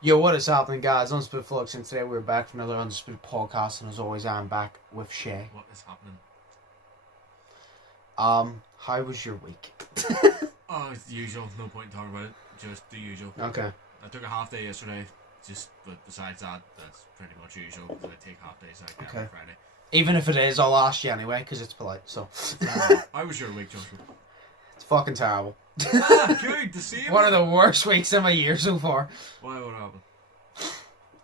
Yo, what is happening, guys? Undisputed Vlogs, and today we're back for another Undisputed podcast, and as always, I'm back with Shay. What is happening? How was your week? Oh, it's the usual. No point in talking about it. Just the usual. Okay. I took a half day yesterday. But besides that, that's pretty much usual because I take half days like every Friday. Even if it is, I'll ask you anyway because it's polite. So. How was your week, Joshua? It's fucking terrible. Good to see you. One of the worst weeks of my year so far. Why? What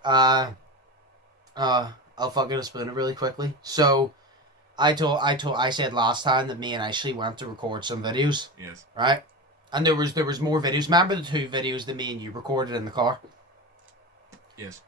happened? I'll fucking explain it really quickly. So, I said last time that me and Ashley went to record some videos. Yes. Right? And there was more videos. Remember the 2 videos that me and you recorded in the car? Yes.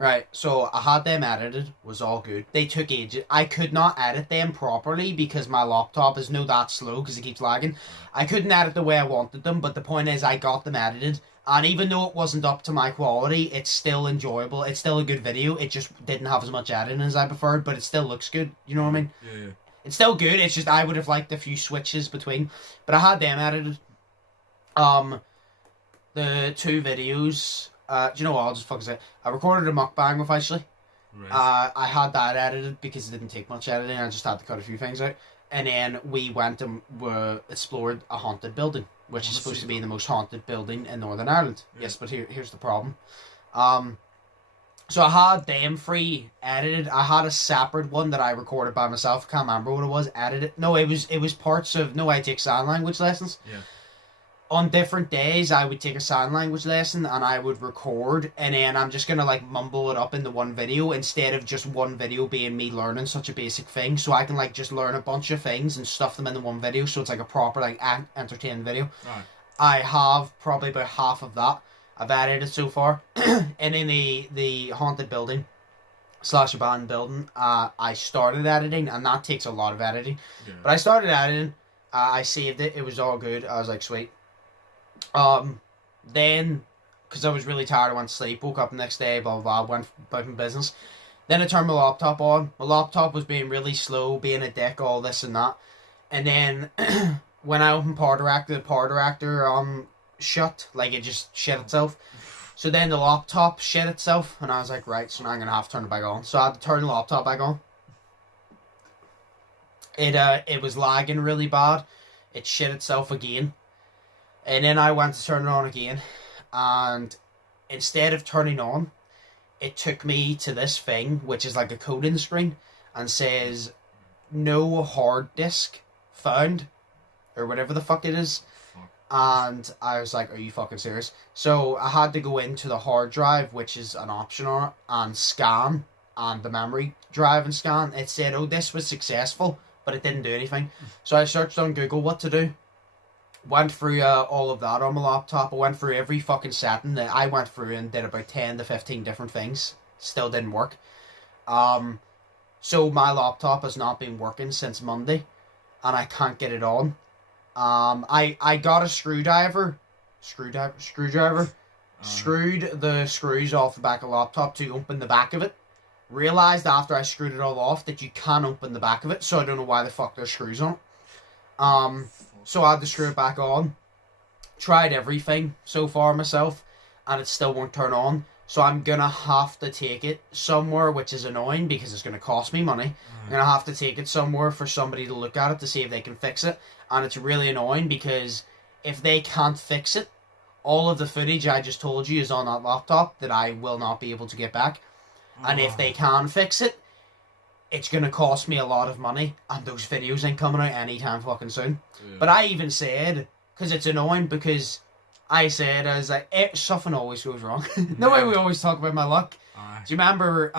Right, so I had them edited, was all good. They took ages. I could not edit them properly because my laptop is that slow because it keeps lagging. I couldn't edit the way I wanted them, but the point is I got them edited. And even though it wasn't up to my quality, it's still enjoyable. It's still a good video. It just didn't have as much editing as I preferred, but it still looks good. You know what I mean? Yeah. It's still good. It's just I would have liked a few switches between. But I had them edited. The 2 videos... do you know what? I'll just fucking say it. I recorded a mukbang with Ashley. Right. I had that edited because it didn't take much editing. I just had to cut a few things out. And then we went and explored a haunted building, which is supposed to be the most haunted building in Northern Ireland. Yeah. Yes, but here's the problem. So I had them 3 edited. I had a separate one that I recorded by myself. I can't remember what it was. Edited. No, it was parts of... No, I take sign language lessons. Yeah. On different days, I would take a sign language lesson and I would record, and then I'm just going to mumble it up into one video instead of just one video being me learning such a basic thing. So I can just learn a bunch of things and stuff them into one video, so it's a proper entertaining video. Right. I have probably about half of that I've edited so far. And in the haunted building / abandoned building, I started editing, and that takes a lot of editing. Yeah. But I started editing, I saved it, it was all good. I was like, sweet. Then, because I was really tired, I went to sleep, woke up the next day, blah, blah, blah, went about my business. Then I turned my laptop on. My laptop was being really slow, being a dick, all this and that. And then, when I opened Power Director, the Power Director, shut, it just shit itself. So then the laptop shit itself, and I was like, right, so now I'm going to have to turn it back on. So I had to turn the laptop back on. It was lagging really bad. It shit itself again. And then I went to turn it on again, and instead of turning on, it took me to this thing, which is like a coding screen, and says, no hard disk found, or whatever the fuck it is. And I was like, are you fucking serious? So I had to go into the hard drive, which is an option on it, and scan, and the memory drive and scan. It said, oh, this was successful, but it didn't do anything. So I searched on Google what to do. Went through all of that on my laptop. I went through every fucking setting that I went through and did about 10 to 15 different things. Still didn't work. So my laptop has not been working since Monday, and I can't get it on. I got a screwdriver, screwed the screws off the back of the laptop to open the back of it. Realized after I screwed it all off that you can open the back of it, so I don't know why the fuck there's screws on it. So I had to screw it back on. Tried everything so far myself, and it still won't turn on. So I'm going to have to take it somewhere, which is annoying because it's going to cost me money. I'm going to have to take it somewhere for somebody to look at it to see if they can fix it. And it's really annoying because if they can't fix it, all of the footage I just told you is on that laptop that I will not be able to get back. And if they can fix it, it's going to cost me a lot of money, and those videos ain't coming out anytime fucking soon. Yeah. But I even said, because it's annoying, because I was like, something always goes wrong. No way we always talk about my luck. Do you remember,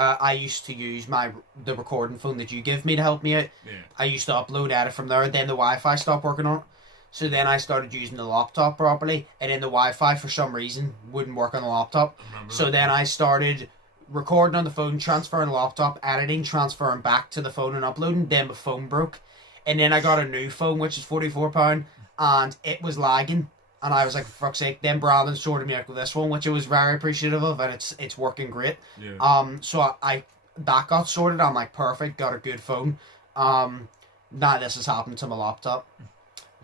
I used to use the recording phone that you give me to help me out? Yeah. I used to upload edit from there, then the Wi-Fi stopped working on it. So then I started using the laptop properly, and then the Wi-Fi, for some reason, wouldn't work on the laptop. So then I started recording on the phone, transferring the laptop, editing, transferring back to the phone and uploading. Then my phone broke, and then I got a new phone, which is £44, and it was lagging, and I was like, for fuck's sake. Then Brandon sorted me out with this one, which I was very appreciative of, and it's working great. Yeah. So that got sorted. I'm like, perfect, got a good phone. Now this has happened to my laptop.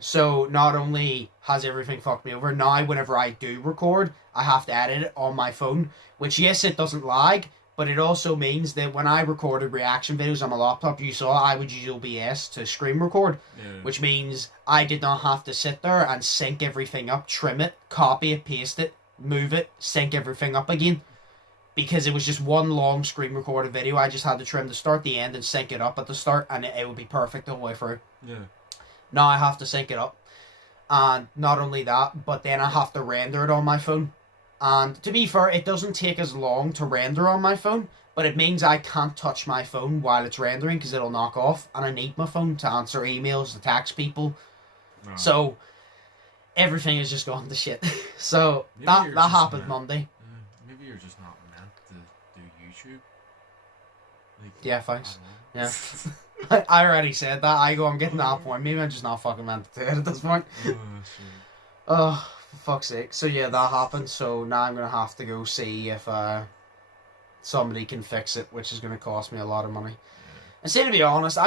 So not only has everything fucked me over, now whenever I do record, I have to edit it on my phone, which yes, it doesn't lag, but it also means that when I recorded reaction videos on my laptop, you saw I would use OBS to screen record, which means I did not have to sit there and sync everything up, trim it, copy it, paste it, move it, sync everything up again. Because it was just one long screen recorded video. I just had to trim the start, the end, and sync it up at the start, and it would be perfect the whole way through. Yeah. Now I have to sync it up. And not only that, but then I have to render it on my phone. And to be fair, it doesn't take as long to render on my phone, but it means I can't touch my phone while it's rendering because it'll knock off, and I need my phone to answer emails, to text people. Oh. So everything has just gone to shit. So that happened Monday. Maybe you're just not meant to do YouTube. Like, yeah, thanks. Yeah. I already said that. I'm getting to that point. Maybe I'm just not fucking meant to do it at this point. Oh, for fuck's sake. So yeah, that happened. So now I'm going to have to go see if somebody can fix it, which is going to cost me a lot of money. And say, to be honest,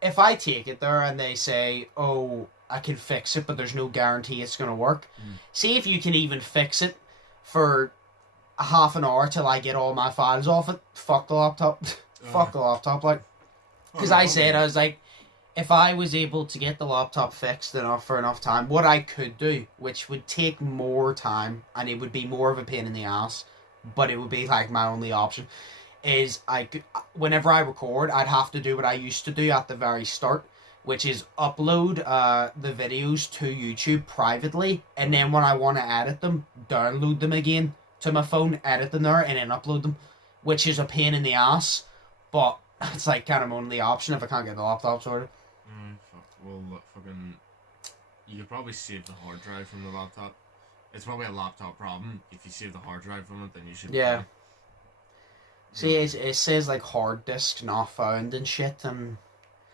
if I take it there and they say, oh, I can fix it, but there's no guarantee it's going to work. See if you can even fix it for a half an hour till I get all my files off it. Fuck the laptop. Fuck the laptop, like. Because I was like, if I was able to get the laptop fixed for enough time, what I could do, which would take more time, and it would be more of a pain in the ass, but it would be like my only option, is whenever I record, I'd have to do what I used to do at the very start, which is upload the videos to YouTube privately, and then when I want to edit them, download them again to my phone, edit them there, and then upload them, which is a pain in the ass, but it's like kind of my only option if I can't get the laptop sorted. Well, fucking, you could probably save the hard drive from the laptop. It's probably a laptop problem. If you save the hard drive from it, then you should. Yeah. See, it says like hard disk not found and shit, and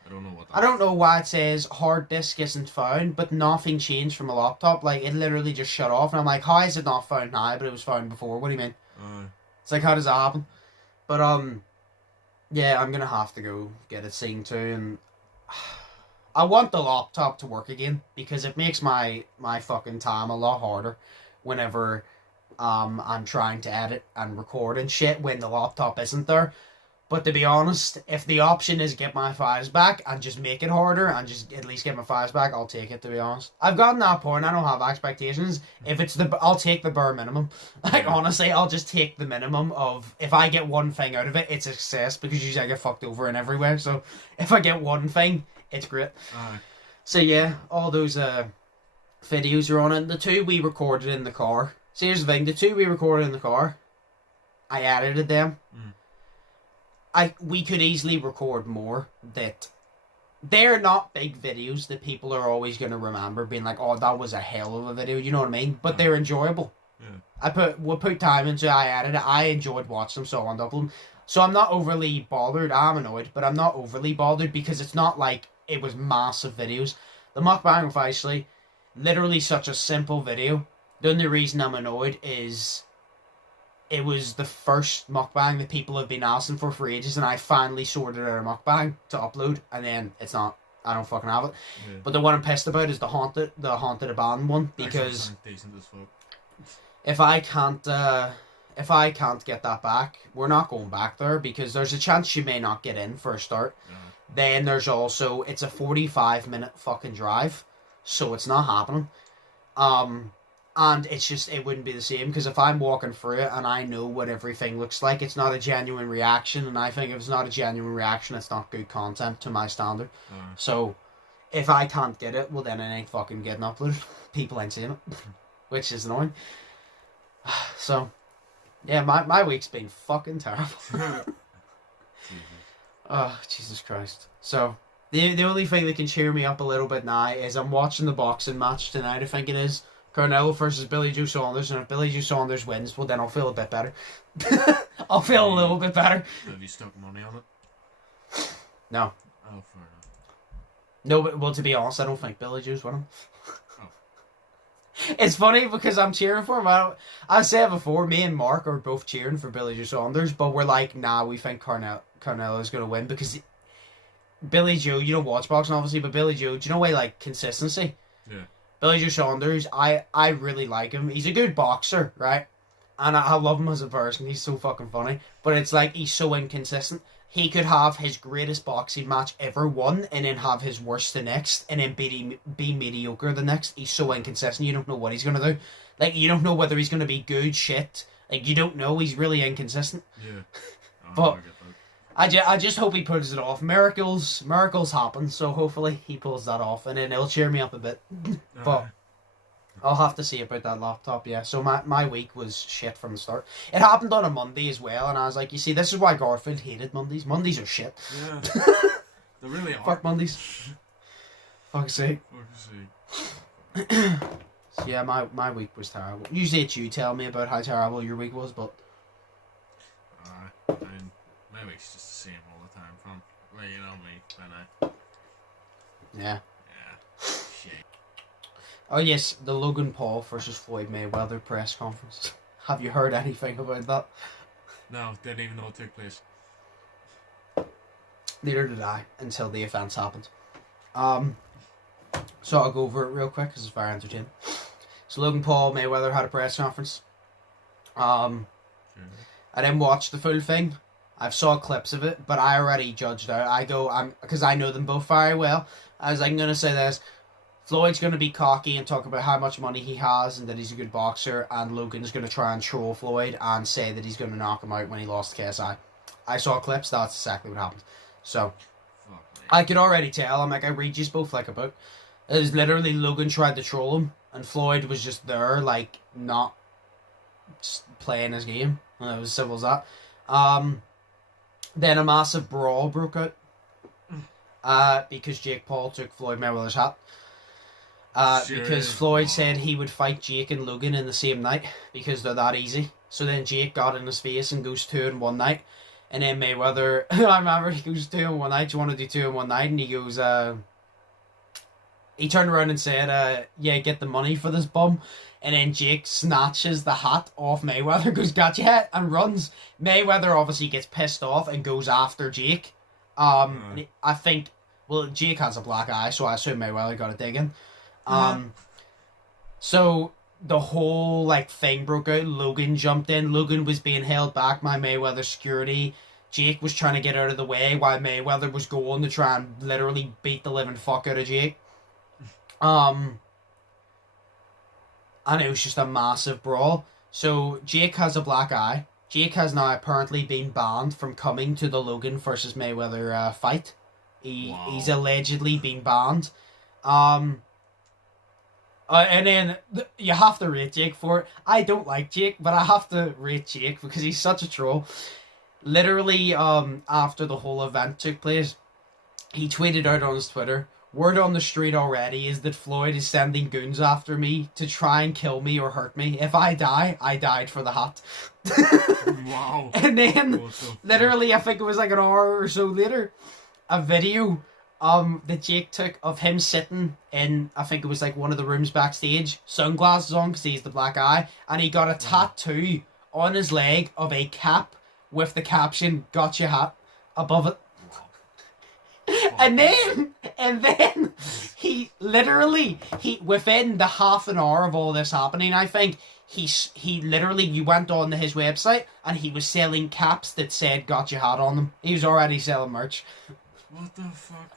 I don't know what. I don't know why it says hard disk isn't found, but nothing changed from a laptop. Like it literally just shut off, and I'm like, how is it not found now? But it was found before. What do you mean? It's like, how does that happen? But yeah, I'm gonna have to go get it seen too, and I want the laptop to work again because it makes my fucking time a lot harder whenever I'm trying to edit and record and shit when the laptop isn't there. But to be honest, if the option is get my files back and just make it harder and just at least get my files back, I'll take it, to be honest. I've gotten that point, I don't have expectations. If it's I'll take the bare minimum. Like, honestly, I'll just take the minimum of, if I get one thing out of it, it's a success, because usually I get fucked over in everywhere. So, if I get one thing, it's great. So yeah, all those videos are on it. The two we recorded in the car. See, here's the thing, the two we recorded in the car, I edited them. We could easily record more that they're not big videos that people are always going to remember being like, oh, that was a hell of a video, you know what I mean? But they're enjoyable. We put time into it, I edited it, I enjoyed watching them, so I wanted to upload them. So I'm not overly bothered. I'm annoyed, but I'm not overly bothered because it's not like it was massive videos. The mukbang with Ashley, literally such a simple video. The only reason I'm annoyed is it was the first mukbang that people have been asking for ages, and I finally sorted out a mukbang to upload, and then it's not. I don't fucking have it. But the one I'm pissed about is the haunted abandoned one, because if I can't get that back, we're not going back there, because there's a chance she may not get in for a start. Then there's also, it's a 45-minute fucking drive, so it's not happening. And it's just, it wouldn't be the same, because if I'm walking through it and I know what everything looks like, it's not a genuine reaction, and I think if it's not a genuine reaction, it's not good content to my standard. So, if I can't get it, well then it ain't fucking getting uploaded. People ain't seeing it, which is annoying. So, yeah, my week's been fucking terrible. Oh, Jesus Christ. So, the only thing that can cheer me up a little bit now is I'm watching the boxing match tonight, I think it is. Carnell versus Billy Joe Saunders, and if Billy Joe Saunders wins, well then I'll feel a bit better. I'll feel a little bit better. Have you stuck money on it? No. Oh, fair enough. No, but, well, to be honest, I don't think Billy Joe's winning. It's funny because I'm cheering for him. I said before, me and Mark are both cheering for Billy Joe Saunders, but we're like, nah, we think Carnell is going to win, because Billy Joe, you don't watch boxing obviously, but Billy Joe, do you know why, like, consistency? Yeah. Billy Joe Saunders, I really like him. He's a good boxer, right? And I love him as a person. He's so fucking funny. But it's like he's so inconsistent. He could have his greatest boxing match ever won and then have his worst the next and then be mediocre the next. He's so inconsistent. You don't know what he's going to do. Like, you don't know whether he's going to be good, shit. Like, you don't know. He's really inconsistent. Yeah. Oh, But I get that. I just hope he pulls it off. Miracles happen. So hopefully he pulls that off. And then it'll cheer me up a bit. But I'll have to see about that laptop, yeah. So my week was shit from the start. It happened on a Monday as well, and I was like, you see, this is why Garfield hated Mondays. Mondays are shit. Yeah. They really are. Fuck Mondays. Fuck's sake. Fuck's sake. So yeah, my week was terrible. Usually it's you tell me about how terrible your week was, but... I mean, my week's just the same all the time, fam. Well, you know me, when Yeah. Yeah. Shit. Oh yes, the Logan Paul versus Floyd Mayweather press conference. Have you heard anything about that? No, didn't even know it took place. Neither did I, until the events happened. So I'll go over it real quick, because it's very entertaining. So Logan Paul Mayweather had a press conference. I didn't watch the full thing. I've saw clips of it, but I already judged out. Because I know them both very well. I was like, I'm going to say this. Floyd's going to be cocky and talk about how much money he has and that he's a good boxer, and Logan's going to try and troll Floyd and say that he's going to knock him out when he lost to KSI. I saw clips, that's exactly what happened. So, I could already tell. I'm like, I read you both like a book. It was literally Logan tried to troll him, and Floyd was just there, like, not playing his game. And it was simple as that. Then a massive brawl broke out because Jake Paul took Floyd Mayweather's hat. Because Floyd said he would fight Jake and Logan in the same night because they're that easy. So then Jake got in his face and goes 2 in one night. And then Mayweather, I remember he goes 2 in one night. Do you want to do 2 in one night? And he goes, he turned around and said, yeah, get the money for this bum. And then Jake snatches the hat off Mayweather, goes, got your hat, and runs. Mayweather obviously gets pissed off and goes after Jake. And I think, well, Jake has a black eye, so I assume Mayweather got a dig in. So the whole like thing broke out. Logan jumped in. Logan was being held back by Mayweather security. Jake was trying to get out of the way while Mayweather was going to try and literally beat the living fuck out of Jake. And it was just a massive brawl. So Jake has a black eye. Jake has now apparently been banned from coming to the Logan versus Mayweather fight. He's allegedly been banned. And then you have to rate Jake for it. I don't like Jake, but I have to rate Jake because he's such a troll. Literally, after the whole event took place, he tweeted out on his Twitter, "Word on the street already is that Floyd is sending goons after me to try and kill me or hurt me. If I die, I died for the hat." Wow. And then, literally, I think it was like an hour or so later, a video that Jake took of him sitting in, I think it was like one of the rooms backstage, sunglasses on because he's the black eye, and he got a tattoo on his leg of a cap with the caption, "Got your hat," above it. And then he literally, within the half an hour of all this happening, I think he literally, you went on to his website and he was selling caps that said "Got your hat" on them. He was already selling merch. What the fuck?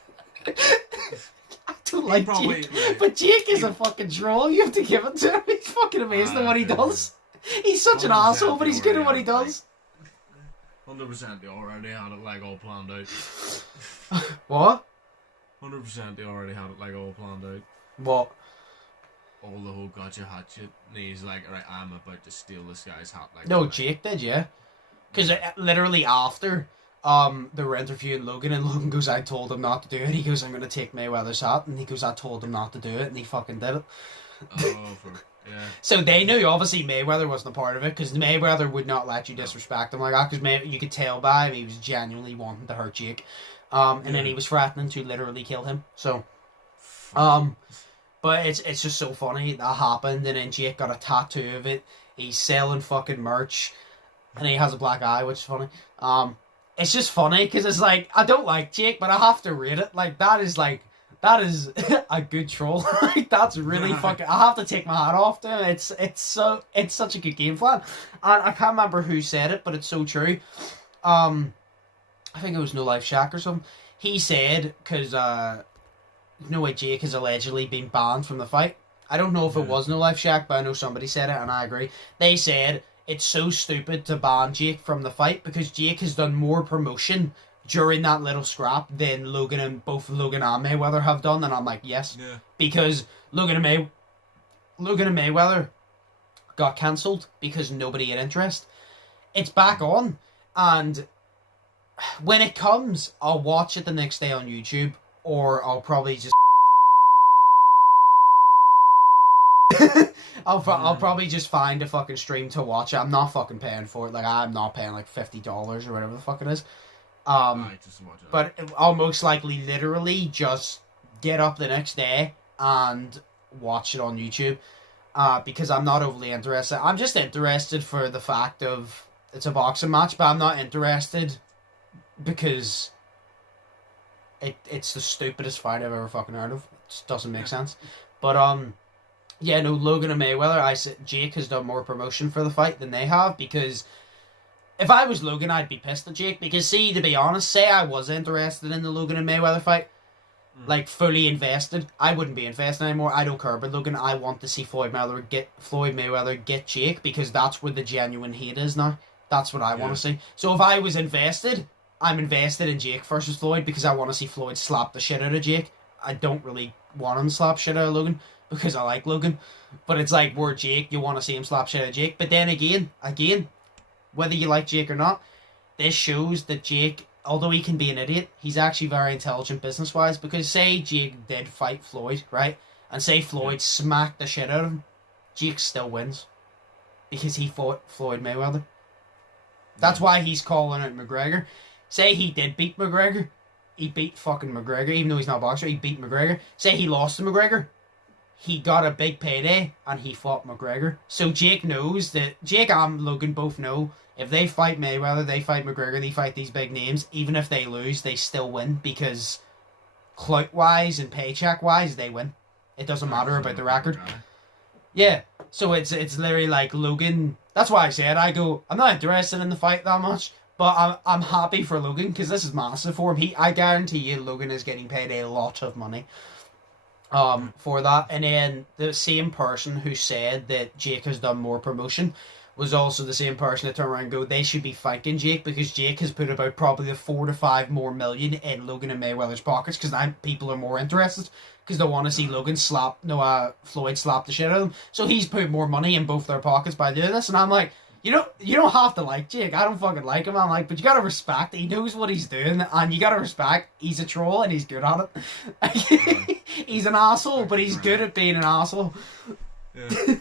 I don't like Jake, but Jake is a fucking troll. You have to give it to him. He's fucking amazing at what he does. He's such an asshole, but he's good at what he does. 100% they already had it like all planned out. What? 100% they already had it like all planned out. What? All the whole "gotcha" hat shit. And he's like, right, I'm about to steal this guy's hat. Like, No, Jake did, yeah. Because literally after they were interviewing Logan, and Logan goes, "I told him not to do it." He goes, "I'm going to take Mayweather's hat." And he goes, "I told him not to do it." And he fucking did it. Yeah. So they knew, obviously, Mayweather wasn't a part of it, because Mayweather would not let you disrespect him like that, because you could tell by him he was genuinely wanting to hurt Jake. And then he was threatening to literally kill him. So, but it's just so funny that happened, and then Jake got a tattoo of it. He's selling fucking merch, and he has a black eye, which is funny. It's just funny, because it's like, I don't like Jake, but I have to rate it. Like, that is That is a good troll. Like, that's really fucking. I have to take my hat off to him. It's such a good game plan, and I can't remember who said it, but it's so true. I think it was No Life Shack or something. He said because no way Jake has allegedly been banned from the fight. I don't know if it was No Life Shack, but I know somebody said it, and I agree. They said it's so stupid to ban Jake from the fight because Jake has done more promotion during that little scrap than both Logan and Mayweather have done, and I'm like, yes. Yeah. Because Logan and Mayweather got cancelled because nobody had interest. It's back on, and when it comes, I'll watch it the next day on YouTube, or I'll probably just I'll probably just find a fucking stream to watch it. I'm not fucking paying for it. Like, I'm not paying like $50 or whatever the fuck it is. But I'll most likely literally just get up the next day and watch it on YouTube, because I'm not overly interested. I'm just interested for the fact of it's a boxing match, but I'm not interested because it's the stupidest fight I've ever fucking heard of. It just doesn't make sense. But yeah, no, Logan and Mayweather, I said Jake has done more promotion for the fight than they have, because if I was Logan, I'd be pissed at Jake. Because, see, to be honest, say I was interested in the Logan and Mayweather fight, like, fully invested, I wouldn't be invested anymore. I don't care about Logan. I want to see Floyd Mayweather get Jake, because that's where the genuine hate is now. That's what I want to see. So if I was invested, I'm invested in Jake versus Floyd, because I want to see Floyd slap the shit out of Jake. I don't really want him to slap shit out of Logan, because I like Logan. But it's like, where Jake, you want to see him slap shit out of Jake. But then again, whether you like Jake or not, this shows that Jake, although he can be an idiot, he's actually very intelligent business-wise, because say Jake did fight Floyd, right? And say Floyd smacked the shit out of him, Jake still wins. Because he fought Floyd Mayweather. That's why he's calling out McGregor. Say he did beat McGregor. He beat fucking McGregor, even though he's not a boxer, he beat McGregor. Say he lost to McGregor. He got a big payday, and he fought McGregor. So Jake knows that, Jake and Logan both know, if they fight Mayweather, they fight McGregor, they fight these big names, even if they lose, they still win, because clout-wise and paycheck-wise, they win. It doesn't matter about the record. Yeah, so it's literally like Logan. That's why I said, I'm not interested in the fight that much, but I'm happy for Logan, because this is massive for him. I guarantee you Logan is getting paid a lot of money for that. And then the same person who said that Jake has done more promotion was also the same person that turned around and go, they should be thanking Jake, because Jake has put about probably the 4 to 5 more million in Logan and Mayweather's pockets, because now people are more interested, because they want to see Floyd slap the shit out of him. So he's put more money in both their pockets by doing this, and I'm like, you don't have to like Jake. I don't fucking like him. I'm like, but you gotta respect. He knows what he's doing, and you gotta respect. He's a troll, and he's good at it. He's an asshole, but he's good at being an asshole. Yeah.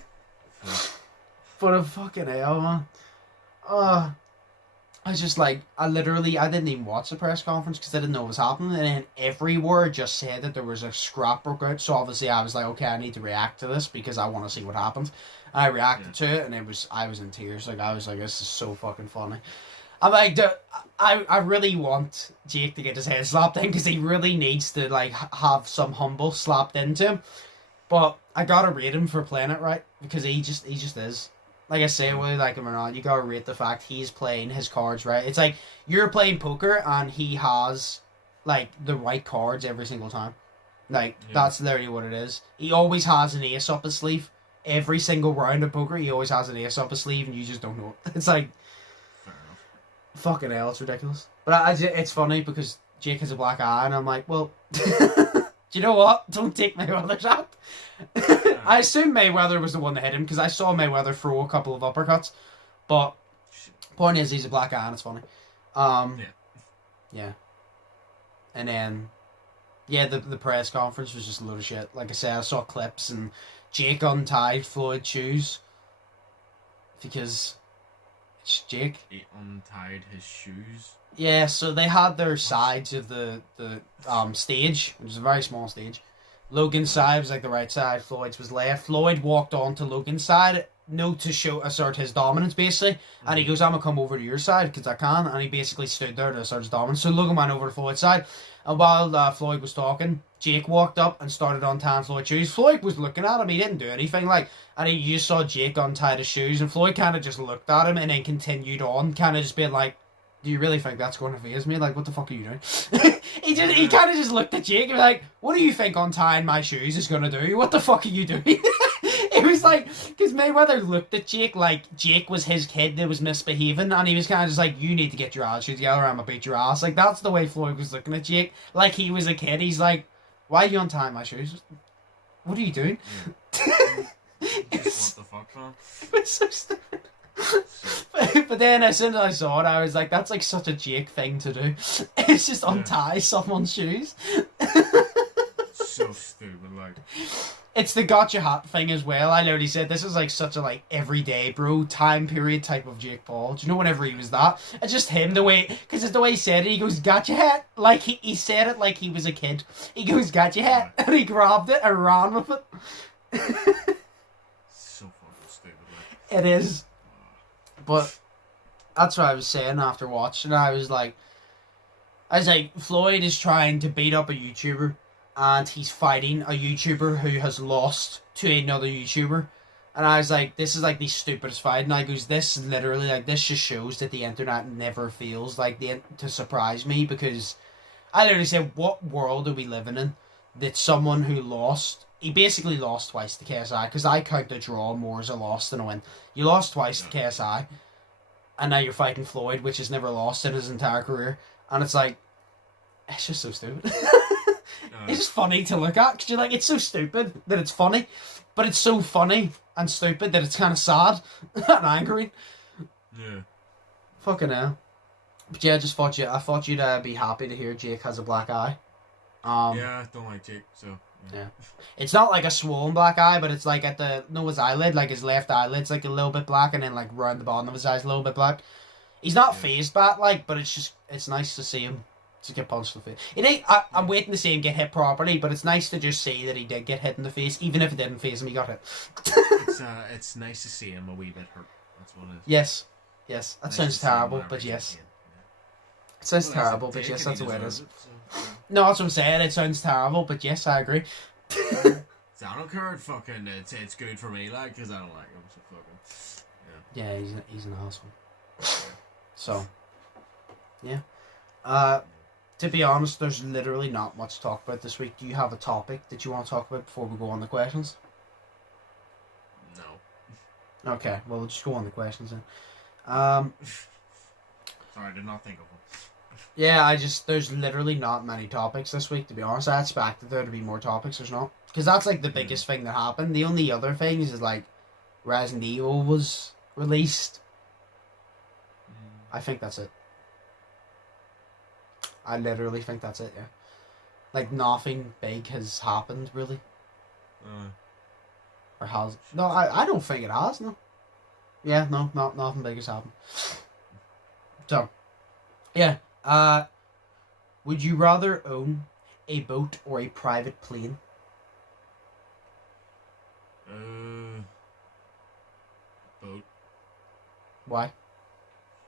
But a fucking hell, man. I just like, I didn't even watch the press conference because I didn't know what was happening, and then everywhere just said that there was a scrap broke out. So obviously I was like, okay, I need to react to this because I want to see what happens. I reacted to it, and I was in tears. Like, I was like, this is so fucking funny. I'm like, I really want Jake to get his head slapped in, because he really needs to like have some humble slapped into him. But I gotta rate him for playing it right, because he just is. Like I say, whether you like him or not, you gotta rate the fact he's playing his cards right. It's like you're playing poker and he has like the right cards every single time. Like, that's literally what it is. He always has an ace up his sleeve. Every single round of poker, he always has an ace up his sleeve, and you just don't know it. It's like, fair enough. Fucking hell, it's ridiculous. But it's funny because Jake has a black eye, and I'm like, well, do you know what? Don't take Mayweather's out. I assume Mayweather was the one that hit him, because I saw Mayweather throw a couple of uppercuts. But point is, he's a black eye, and it's funny. Yeah. And then, the press conference was just a load of shit. Like I said, I saw clips, and Jake untied Floyd's shoes because it's Jake. He untied his shoes. Yeah, so they had their sides of the stage, which is a very small stage, Logan's side was like the right side, Floyd's was left. Floyd walked on to Logan's side, to assert his dominance, basically. And he goes, I'm going to come over to your side because I can. And he basically stood there to assert his dominance. So Logan went over to Floyd's side. And while Floyd was talking, Jake walked up and started untying Floyd's shoes. Floyd was looking at him. He didn't do anything. And you just saw Jake untie his shoes. And Floyd kind of just looked at him and then continued on, kind of just being like, do you really think that's going to faze me? Like, what the fuck are you doing? He kind of just looked at Jake and was like, what do you think untying my shoes is going to do? What the fuck are you doing? It was like, because Mayweather looked at Jake like Jake was his kid that was misbehaving, and he was kind of just like, you need to get your attitude together, I'm going to beat your ass. Like, that's the way Floyd was looking at Jake. Like, he was a kid. He's like, why are you untying my shoes? What are you doing? What the fuck, man? It's so stupid. But then as soon as I saw it, I was like, that's like such a Jake thing to do. It's just untie someone's shoes. So stupid, like. It's the gotcha hat thing as well. I literally said this is like such a like everyday bro time period type of Jake Paul. Do you know whenever he was that? It's just him, the way, because it's the way he said it. He goes, gotcha hat. Like he said it like he was a kid. He goes, gotcha hat. And he grabbed it and ran with it. So fucking stupid, like. It is. But that's what I was saying after watching. I was like, Floyd is trying to beat up a YouTuber, and he's fighting a YouTuber who has lost to another YouTuber. And I was like, this is like the stupidest fight. And I goes, this literally, like, this just shows that the internet never feels like to surprise me, because I literally said, what world are we living in that someone who lost, he basically lost twice to KSI, because I count the draw more as a loss than a win. You lost twice to KSI, and now you're fighting Floyd, which has never lost in his entire career. And it's like, it's just so stupid. It's just funny to look at, because you're like, it's so stupid that it's funny, but it's so funny and stupid that it's kind of sad and angry. Yeah. Fucking hell. But yeah, I thought you'd be happy to hear Jake has a black eye. Yeah, I don't like Jake, so. Yeah. It's not like a swollen black eye, but it's like at his eyelid, like his left eyelid's like a little bit black, and then like round the bottom of his eyes a little bit black. He's not phased by it, like, but it's nice to see him to get punched in the face. I'm waiting to see him get hit properly, but it's nice to just see that he did get hit in the face, even if it didn't phase him, he got hit. It's nice to see him a wee bit hurt. That's what it is. Yes. That sounds terrible, but yes. It sounds terrible, but yes, that's the way it is. No, that's what I'm saying. It sounds terrible, but yes, I agree. I don't care. Fucking, it's good for me, like, because I don't like him. So fucking, yeah, he's an asshole. So, yeah. To be honest, there's literally not much to talk about this week. Do you have a topic that you want to talk about before we go on the questions? No. Okay, well, we'll just go on the questions then. Sorry, I did not think of one. Yeah, there's literally not many topics this week, to be honest. I expected there to be more topics, there's not. Because that's like the biggest thing that happened. The only other things is like Resident Evil was released. I think that's it. I literally think that's it, yeah. Like nothing big has happened, really. Or has. No, I don't think it has, no. Yeah, no, nothing big has happened. So, yeah. Would you rather own a boat or a private plane? Boat. Why?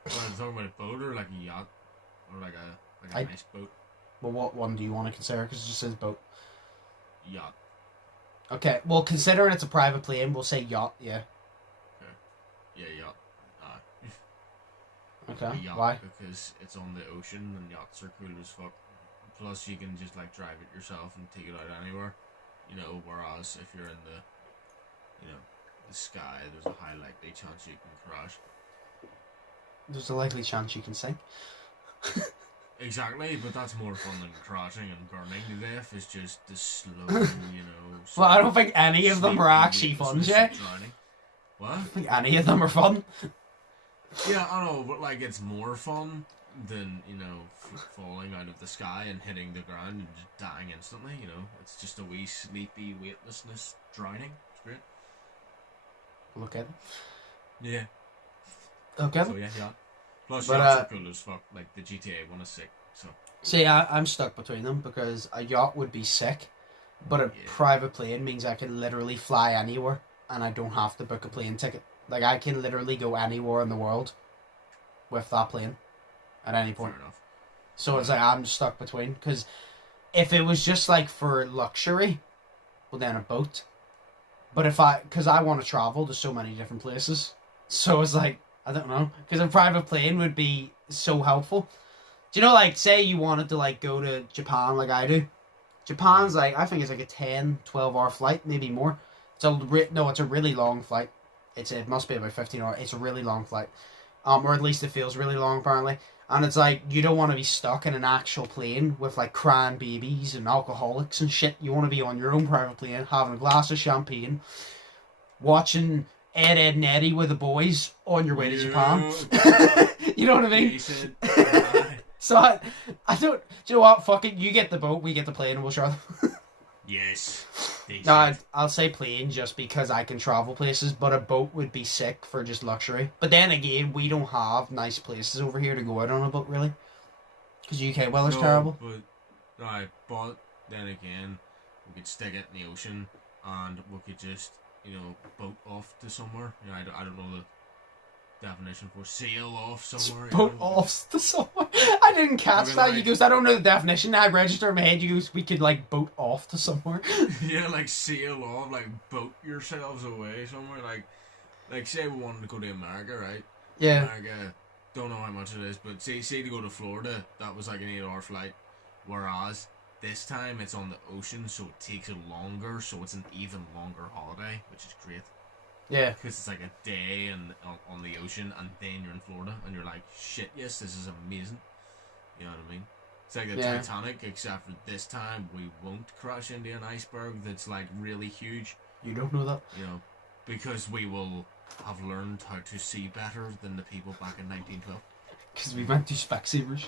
Well, I'm talking about a boat or like a yacht or like a nice boat. Well, what one do you want to consider? Because it just says boat. Yacht. Okay, well, considering it's a private plane, we'll say yacht. Yeah. Okay. Yeah, yacht. Okay. Yacht, why? Because it's on the ocean and yachts are cool as fuck. Plus, you can just like drive it yourself and take it out anywhere. You know, whereas if you're in the sky, there's a high likely chance you can crash. There's a likely chance you can sink. Exactly, but that's more fun than crashing and burning to death. It's just the slow, Well, I don't think any of them are actually fun, Jay. What? I don't think any of them are fun. Yeah, I know, but like it's more fun than falling out of the sky and hitting the ground and just dying instantly. It's just a wee sleepy weightlessness drowning. It's great. Look at it. Yeah. Okay. So yeah. Plus, yachts are cool as fuck. Like the GTA one is sick. So. See, I'm stuck between them because a yacht would be sick, But a Yeah. private plane means I can literally fly anywhere and I don't have to book a plane ticket. Like, I can literally go anywhere in the world with that plane at any point. Fair enough. So it's like I'm stuck between. Because if it was just like for luxury, well, then a boat. But because I want to travel to so many different places. So it's like, I don't know. Because a private plane would be so helpful. Do you know, like, say you wanted to, like, go to Japan like I do. Japan's like, I think it's like a 10, 12-hour flight, maybe more. It's a really long flight. It must be about 15 hours. It's a really long flight. Or at least it feels really long, apparently. And it's like, you don't want to be stuck in an actual plane with, like, crying babies and alcoholics and shit. You want to be on your own private plane, having a glass of champagne, watching Ed, and Eddie with the boys on your way to Japan. You know what I mean? He said, So I don't. Do you know what? Fuck it. You get the boat, we get the plane, and we'll share them. yes. No, I'll say plane just because I can travel places, but a boat would be sick for just luxury. But then again, we don't have nice places over here to go out on a boat, really. Because UK weather's terrible. But then again, we could stick it in the ocean and we could just, boat off to somewhere. I don't know the definition for sail off somewhere. Boat off to somewhere. I didn't catch that. You goes, I don't know the definition. I registered in my head. You goes, we could like boat off to somewhere. Yeah, like sail off, like boat yourselves away somewhere. Like say we wanted to go to America, right? Yeah. America, don't know how much it is, but say to go to Florida, that was like an 8-hour flight. Whereas this time it's on the ocean, so it takes it longer, so it's an even longer holiday, which is great. Yeah. Because it's like a day on the ocean, and then you're in Florida, and you're like, shit, yes, this is amazing. You know what I mean? It's like the Titanic, except for this time we won't crash into an iceberg that's like really huge. You don't know that? Because we will have learned how to see better than the people back in 1912. Because we went to Specsavers.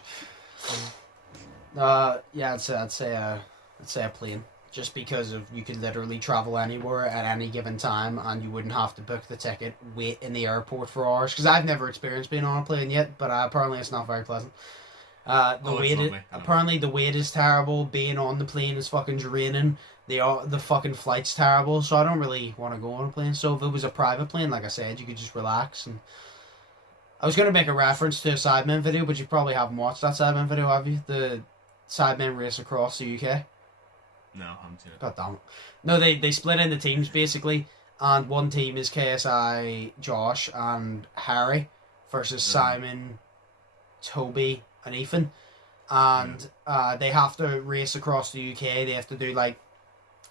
Yeah, I'd say a plane. Just because you could literally travel anywhere at any given time and you wouldn't have to book the ticket, wait in the airport for hours. Because I've never experienced being on a plane yet, but apparently it's not very pleasant. Apparently the wait is terrible. Being on the plane is fucking draining. The fucking flight's terrible, so I don't really want to go on a plane. So if it was a private plane, like I said, you could just relax. And I was going to make a reference to a Sidemen video, but you probably haven't watched that Sidemen video, have you? The Sidemen race across the UK. No, I haven't seen it. God damn it. No, they split into teams basically, and one team is KSI, Josh, and Harry versus Simon, Toby, and Ethan. And they have to race across the UK. They have to do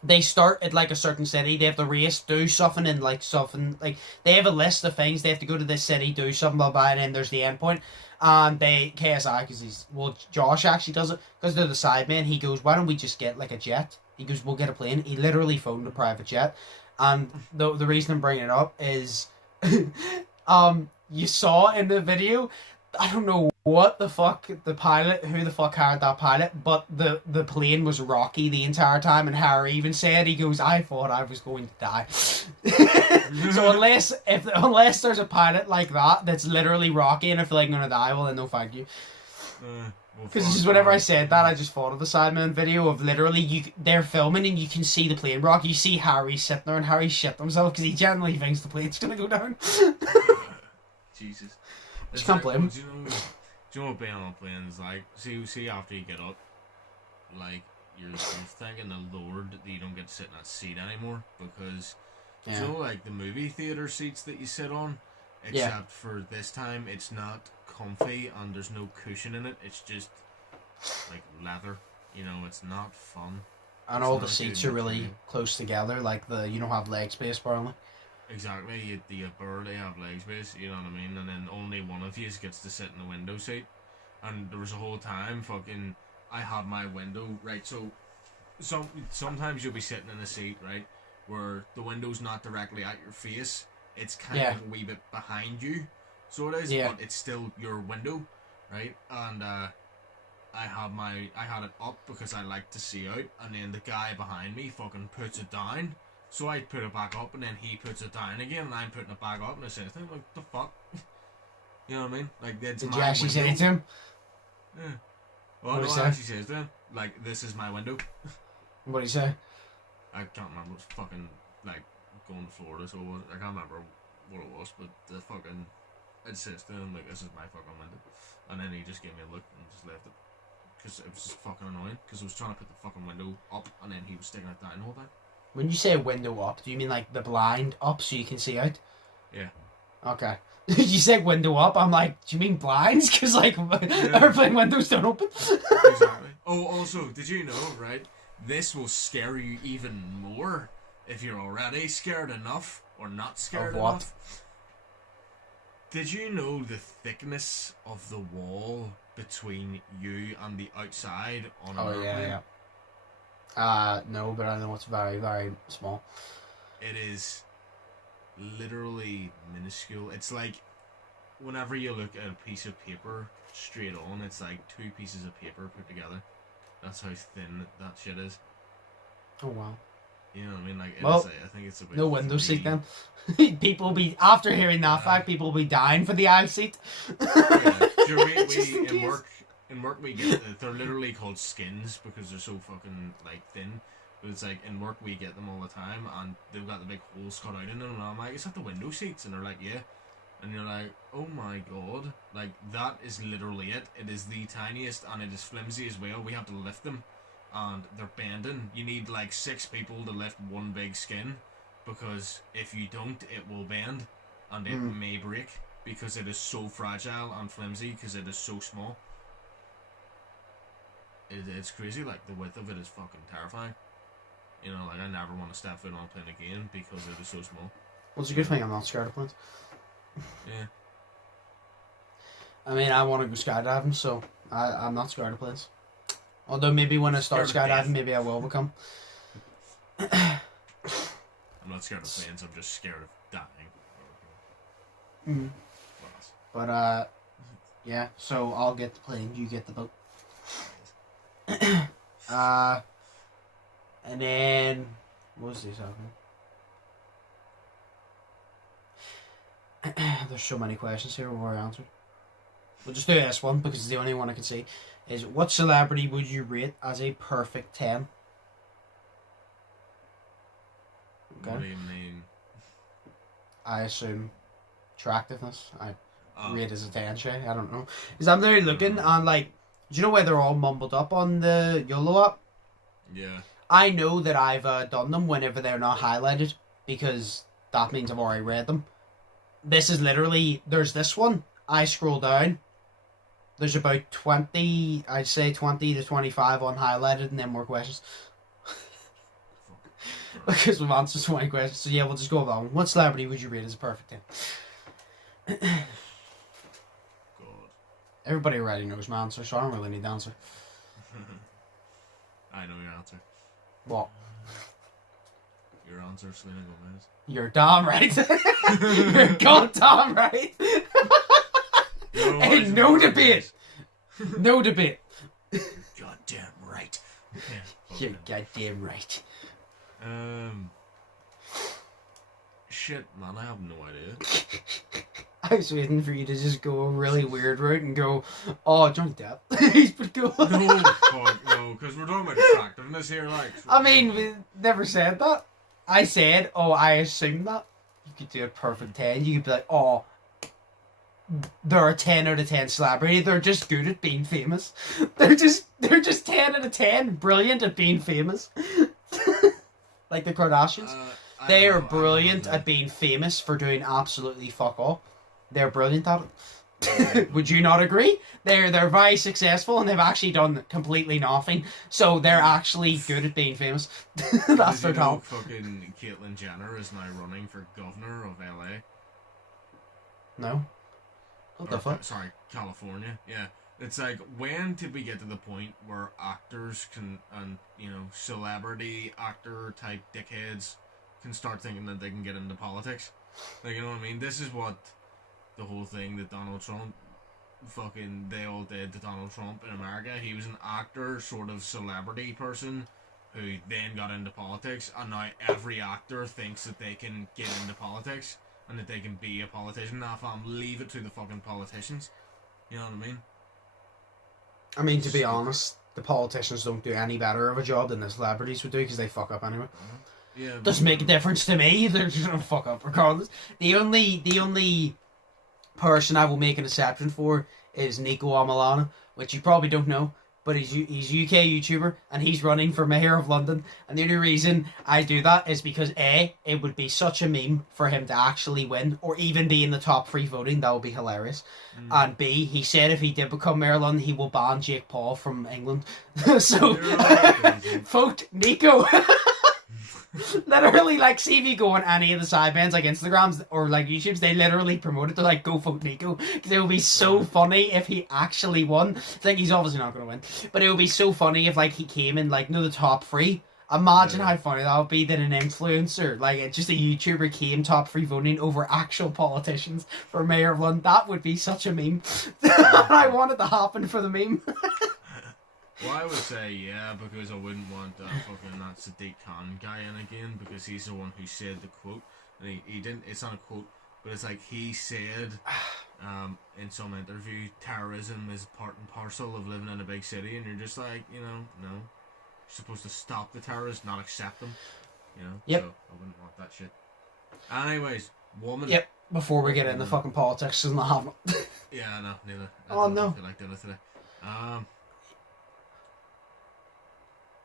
they start at like a certain city. They have to race, do something, and they have a list of things. They have to go to this city, do something, blah blah, and then there's the end point. And KSI, Josh actually does it because they're the Sidemen. He goes, why don't we just get like a jet? He goes, we'll get a plane. He literally phoned a private jet, and the reason I'm bringing it up is, you saw in the video, I don't know what the fuck who the fuck hired that pilot, but the plane was rocky the entire time, and Harry even said, he goes, I thought I was going to die. So unless there's a pilot like that that's literally rocky and I feel like I'm gonna die, well then no thank you. Because just whenever I said that, I just thought of the Sidemen video of literally they're filming and you can see the plane rock. You see Harry sitting there and Harry shit himself because he genuinely thinks the plane's gonna go down. Jesus. Just can't blame him. Do you know what being on a plane is like? See after you get up, like you're thanking the Lord that you don't get to sit in that seat anymore, because you know, like the movie theater seats that you sit on, except for this time it's not comfy and there's no cushion in it. It's just like leather. It's not fun. And all the seats are really close together. Like you don't have leg space apparently. Exactly, you barely have leg space, you know what I mean? And then only one of you gets to sit in the window seat. And there was a whole time I had my window, right? So sometimes you'll be sitting in a seat, right, where the window's not directly at your face. It's kind of a wee bit behind you, so it is, but it's still your window, right? And I had it up because I like to see out, and then the guy behind me fucking puts it down. So I put it back up, and then he puts it down again, and I'm putting it back up, and I say, like, the fuck? You know what I mean? Like, that's Did my you actually window. say it to him? Yeah. Well, no, I actually says to him, like, this is my window. What did he say? I can't remember. It was fucking like going to Florida, so it was, I can't remember what it was, but the fucking I says to him like, "This is my fucking window," and then he just gave me a look and just left it because it was just fucking annoying because I was trying to put the fucking window up and then he was sticking it down the whole time. When you say window up, do you mean like the blind up so you can see out? Yeah. Okay. You said window up, I'm like, do you mean blinds? Because like airplane windows don't open. Exactly. Oh, also, did you know, right? This will scare you even more if you're already scared enough or not scared Of what? enough. Did you know the thickness of the wall between you and the outside on an Oh, airplane? yeah. No, but I know it's very, very small. It is literally minuscule. It's like whenever you look at a piece of paper straight on, it's like two pieces of paper put together. That's how thin that shit is. Oh, wow. You know what I mean? Like, Well, I think it's about No window 3. seat then. People will be, after hearing that fact, people will be dying for the aisle seat. Yeah. Sure, Just in in case. work we get they're literally called skins because they're so fucking like thin. But it's like in work we get them all the time and they've got the big holes cut out in them and I'm like, is that the window seats? And they're like, yeah. And you're like, oh my god, like that is literally it. It is the tiniest and it is flimsy as well. We have to lift them and they're bending. You need like 6 people to lift one big skin because if you don't, it will bend and it may break because it is so fragile and flimsy because it is so small. It's crazy. Like the width of it is fucking terrifying. You know, like I never want to step foot on a plane again because it is so small. Well, it's a good thing I'm not scared of planes. Yeah. I mean, I want to go skydiving, so I'm not scared of planes. Although maybe when I start Scared of death. skydiving, maybe I will become. I'm not scared of planes. I'm just scared of dying. Mm. What else? But yeah. So I'll get the plane, you get the boat. And then what was this happening? There's so many questions here we've already answered. We'll just do this one because it's the only one I can see. Is what celebrity would you rate as a perfect 10? Okay. What do you mean? I assume attractiveness. I Oh, rate as a 10, Shay. I don't know. Because I'm there looking and like, do you know where they're all mumbled up on the Yolo app? yeah. I know that I've done them whenever they're not highlighted because that means I've already read them. This is literally, there's this one. I scroll down. There's about 20, I'd say 20 to 25 unhighlighted and then more questions. Because we've answered so many questions. So yeah, we'll just go with that one. What celebrity would you rate as a perfect 10? God. Everybody already knows my answer, so I don't really need the answer. I know your answer. What? Your answer, Selena Gomez. You're damn right. You're goddamn right. Ain't no debate. No debate. Goddamn right. You're goddamn right. Shit, man, I have no idea. I was waiting for you to just go a really weird route and go, oh, Johnny Depp. He's pretty cool. No, fuck, no, because we're talking about attractiveness here, like. I mean, we never said that. I said, oh, I assumed that. You could do a perfect 10. You could be like, oh, they're a 10 out of 10 celebrity. They're just good at being famous. They're just 10 out of 10. Brilliant at being famous. Like the Kardashians. They are brilliant at being famous for doing absolutely fuck all. They're brilliant at it. Would you not agree? They're very successful and they've actually done completely nothing. So they're actually good at being famous. That's their talent. Fucking Caitlyn Jenner is now running for governor of LA. No. What the fuck? Sorry, California. Yeah. It's like, when did we get to the point where actors can, and, you know, celebrity actor type dickheads can start thinking that they can get into politics? Like, you know what I mean? This is what the whole thing that Donald Trump they all did to Donald Trump in America. He was an actor, sort of celebrity person who then got into politics, and now every actor thinks that they can get into politics and that they can be a politician. Now, fam, leave it to the fucking politicians. You know what I mean? I mean, to be honest, the politicians don't do any better of a job than the celebrities would do because they fuck up anyway. Yeah, Doesn't make a difference to me. They're just gonna fuck up regardless. The only person I will make an exception for is Nico Amalana, which you probably don't know, but he's UK YouTuber and he's running for mayor of London. And the only reason I do that is because A, it would be such a meme for him to actually win or even be in the top 3 voting. That would be hilarious. And B, he said if he did become mayor of London, he will ban Jake Paul from England. So vote Nico. Literally, like, see if you go on any of the side bands, like Instagrams or like YouTubes, they literally promote it to like go vote Nico because it would be so funny if he actually won. It's like he's obviously not going to win, but it would be so funny if like he came in like the top 3. Imagine how funny that would be that an influencer, like it's just a YouTuber, came top 3 voting over actual politicians for mayor of London. That would be such a meme. I want it to happen for the meme. Well, I would say yeah, because I wouldn't want fucking that Sadiq Khan guy in again, because he's the one who said the quote, and he didn't. It's not a quote, but it's like he said, in some interview, terrorism is part and parcel of living in a big city, and you're just like, no, you're supposed to stop the terrorists, not accept them, Yep. So I wouldn't want that shit. Anyways, woman. Yep. Before we get into fucking politics, doesn't happen. Yeah, no, neither. Oh no. I feel like doing it today.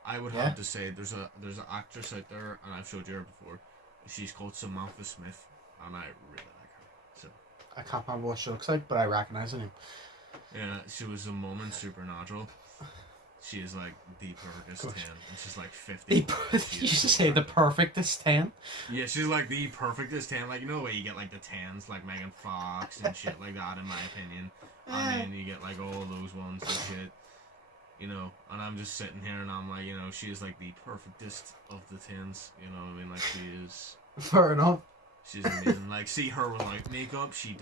I would have to say there's an actress out there, and I've showed you her before. She's called Samantha Smith, and I really like her. So I can't remember what she looks like, but I recognize her name. Yeah, she was a mom in Supernatural. She is like the perfectest 10, and she's like 50. You used to say the perfectest 10? Yeah, she's like the perfectest 10. Like, the way you get like the 10s, like Megan Fox and shit like that, in my opinion. And then you get like all those ones and shit. And I'm just sitting here and I'm like, she is like the perfectest of the 10s, what I mean? Like, she is... Fair enough. She's amazing. Like, see her without makeup, she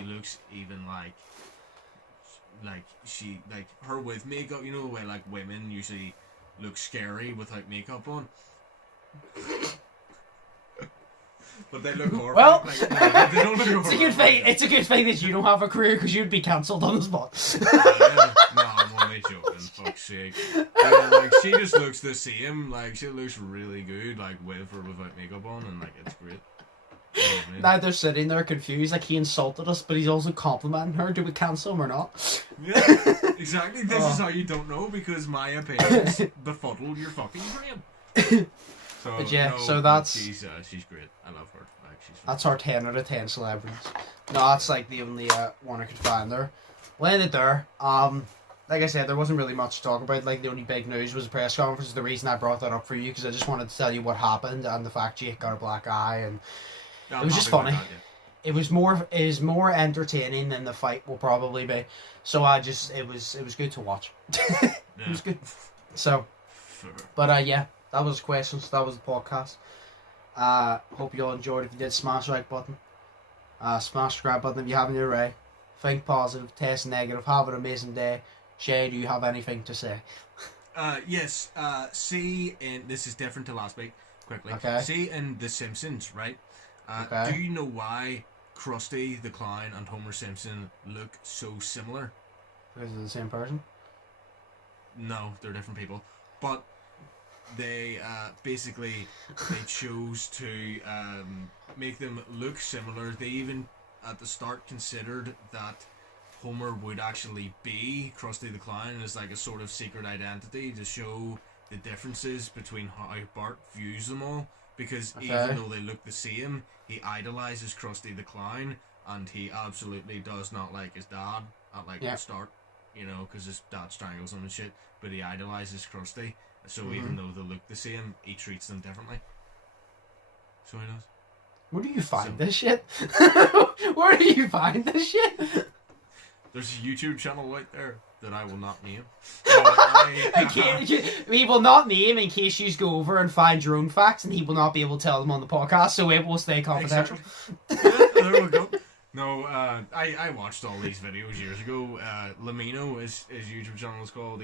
looks even she, her with makeup, the way, like, women usually look scary without makeup on. But they look horrible. Well, they don't look it's a good thing. It's a good thing that you don't have a career because you'd be cancelled on the spot. No, I'm only joking. Fuck's sake. Yeah, like, she just looks the same. Like, she looks really good, like, with or without makeup on, and like, it's great. I mean? Now they're sitting there confused, like he insulted us, but he's also complimenting her. Do we cancel him or not? Yeah, exactly. This is how you don't know, because my opinions befuddle your fucking brain. So, but yeah, so that's... She's great. I love her. Like, she's that's our 10 out of 10 celebrities. No, that's like the only one I could find there. We'll end it there. Like I said, there wasn't really much to talk about. Like, the only big news was the press conference. The reason I brought that up for you, because I just wanted to tell you what happened and the fact Jake got a black eye, and it was just funny. It was more entertaining than the fight will probably be. So it was good to watch. It was good. So, but yeah, that was questions. That was the podcast. Hope you all enjoyed. If you did, smash the like button. Smash the subscribe button if you haven't already. Think positive, test negative, have an amazing day. Shay, do you have anything to say? Yes. See, and this is different to last week. Quickly. Okay. See, in The Simpsons, right? Okay. Do you know why Krusty the Clown and Homer Simpson look so similar? Because they're the same person? No, they're different people. But they basically chose to make them look similar. They even at the start considered that Homer would actually be Krusty the Clown as like a sort of secret identity to show the differences between how Bart views them all. Because even though they look the same, he idolizes Krusty the Clown, and he absolutely does not like his dad at the start, because his dad strangles him and shit. But he idolizes Krusty, so even though they look the same, he treats them differently. So he does. Where do you find this shit? Where do you find this shit? There's a YouTube channel out there that I will not name. We will not name in case you go over and find your own facts, and he will not be able to tell them on the podcast, so it will stay confidential. Exactly. Yeah, there we go. No, I watched all these videos years ago. Lamino, his YouTube channel is called.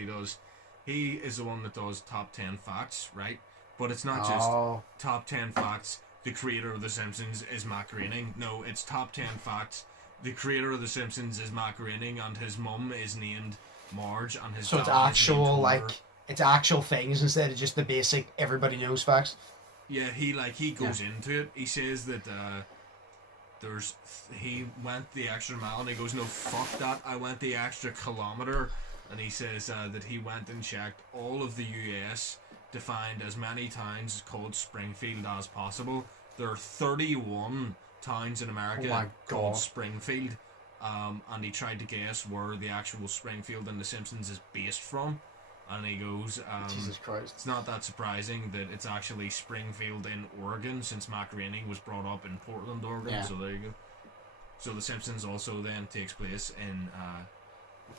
He is the one that does top 10 facts, right? But it's not just top 10 facts. The creator of The Simpsons is Matt Groening. No, it's top 10 facts. The creator of The Simpsons is Matt Groening, and his mum is named Marge and his So it's dad is actual named like Homer. it's actual things instead of just the basic everybody knows facts. Yeah, he goes into it. He says that he went the extra mile, and he goes, no, fuck that, I went the extra kilometer. And he says that he went and checked all of the US to find as many towns called Springfield as possible. There are 31 towns in America called Springfield, and he tried to guess where the actual Springfield in The Simpsons is based from. And he goes, Jesus Christ. it's not that surprising that it's actually Springfield in Oregon, since Mac Groening was brought up in Portland, Oregon. Yeah. So there you go. So The Simpsons also then takes place in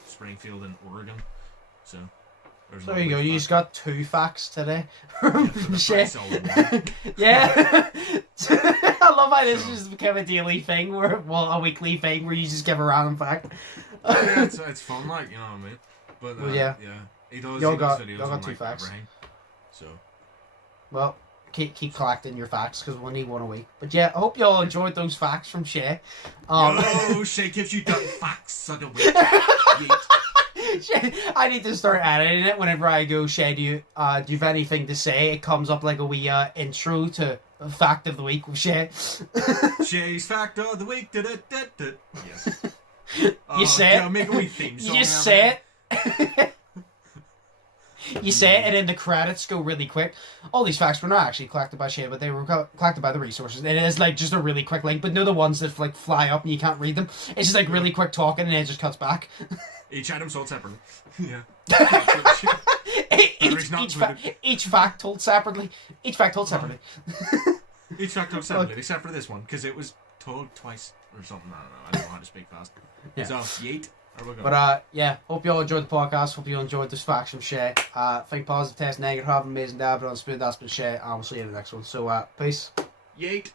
Springfield in Oregon. So there you go. You just got 2 facts today. Shit. Yeah. I love how this just became a daily thing, a weekly thing where you just give a random fact. Yeah, it's fun, like, you know what I mean. But well, yeah. He does. Y'all he does got videos 2 on, like, facts. everything. So. Well, keep collecting your facts because we'll need one a week. But yeah, I hope you all enjoyed those facts from Shay. Shay gives you the facts of the week. Shay, I need to start editing it whenever I go, Shay, do you have anything to say? It comes up like a wee intro to fact of the week with Shay. Shay's fact of the week. Yes. You say it. Make a wee theme song. You just say it. You say it, and then the credits go really quick. All these facts were not actually collected by Shay, but they were collected by the resources. It is like just a really quick link, but no, the ones that like fly up and you can't read them. It's just like really quick talking, and then it just cuts back. Each item sold separately. Yeah. Each fact told separately. Each fact told separately. Each fact told separately, except for this one, because it was told twice or something. I don't know how to speak fast. Yeah. So, yeet. But yeah, hope you all enjoyed the podcast. Hope you all enjoyed this facts from Shay. Think positive, test negative, have an amazing day. But on Undisputed, that's been Shay, and we'll see you in the next one. So peace. Yeet.